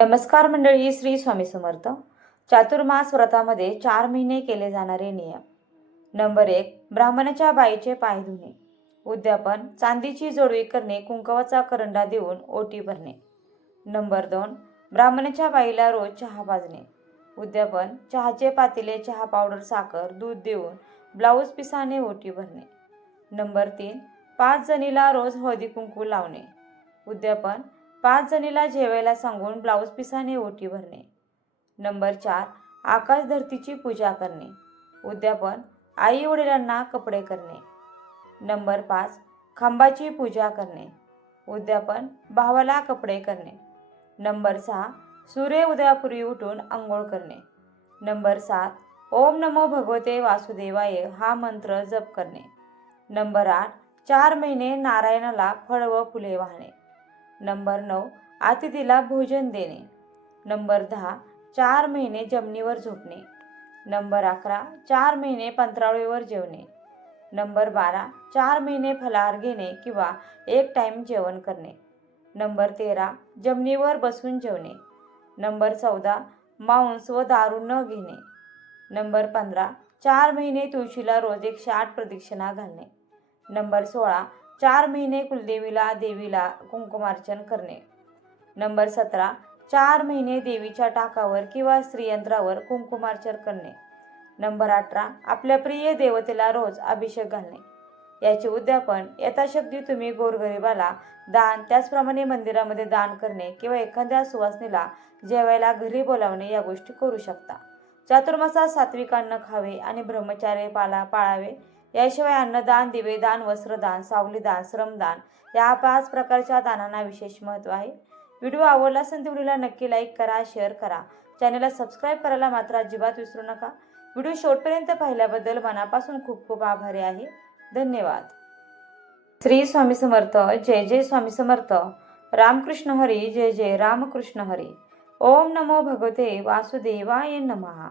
नमस्कार मंडळी, श्री स्वामी समर्थ. चातुर्मास व्रतामध्ये 4 महिने केले जाणारे नियम. नंबर 1, ब्राह्मणाच्या बाईचे पाय धुणे. उद्यापन, चांदीची जोडवी करणे, कुंकवाचा करंडा देऊन ओटी भरणे. नंबर 2, ब्राह्मणाच्या बाईला रोज चहा पाजणे. उद्यापन, चहाचे पातेले, चहा पावडर, साखर, दूध देऊन ब्लाऊज पिसाने ओटी भरणे. नंबर 3, 5 जणीला रोज हळदी कुंकू लावणे. उद्यापन, 5 जणीला जेवायला सांगून ब्लाऊज पिसाने ओटी भरणे. नंबर 4, आकाश धरतीची पूजा करणे. उद्यापन, आई वडिलांना कपडे करणे. नंबर 5, खांबाची पूजा करणे. उद्यापन, भावाला कपडे करणे. नंबर 6, सूर्य उदयापूर्वी उठून आंघोळ करणे. नंबर 7, ओम नमो भगवते वासुदेवाय हा मंत्र जप करणे. नंबर 8, 4 महिने नारायणाला फळ व फुले वाहणे. नंबर 9, अतिथीला भोजन देणे. नंबर 10, 4 महिने जमिनीवर झोपणे. नंबर 11, 4 महिने पंत्रावळीवर जेवणे. नंबर 12, 4 महिने फलाहार घेणे किंवा एक टाइम जेवण करणे. नंबर 13, जमिनीवर बसून जेवणे. नंबर 14, मांस व दारू न घेणे. नंबर 15, 4 महिने तुळशीला रोज 108 प्रदक्षिणा घालणे. नंबर 16, 4 महिने कुलदेवीला देवीला कुंकुमार्चन करणे. नंबर 17, 4 महिने देवीच्या टाकावर किंवा श्रीयंत्रावर कुंकुमार्चन करणे. नंबर 18, आपल्या प्रिय देवतेला रोज अभिषेक घालणे. याचे उद्यापन, यथाशक्ती तुम्ही गोरगरिबाला दान, त्याचप्रमाणे मंदिरामध्ये दान करणे किंवा एखाद्या सुवासिनीला जेवायला घरी बोलावणे या गोष्टी करू शकता. चातुर्मासात सात्विक अन्न खावे आणि ब्रह्मचार्य पाळावे. याशिवाय अन्नदान, दिवेदान, वस्त्रदान, सावलीदान, श्रमदान या 5 प्रकारच्या दानांना विशेष महत्त्व आहे. व्हिडिओ आवडला असेल तर व्हिडिओला नक्की लाईक करा, शेअर करा. चॅनलला सबस्क्राईब करायला मात्र अजिबात विसरू नका. व्हिडिओ शेवटपर्यंत पाहिल्याबद्दल मनापासून खूप खूप आभारी आहे. धन्यवाद. श्री स्वामी समर्थ. जय जय स्वामी समर्थ. रामकृष्ण हरी. जय जय रामकृष्ण हरी. ओम नमो भगवते वासुदेवाय नमः.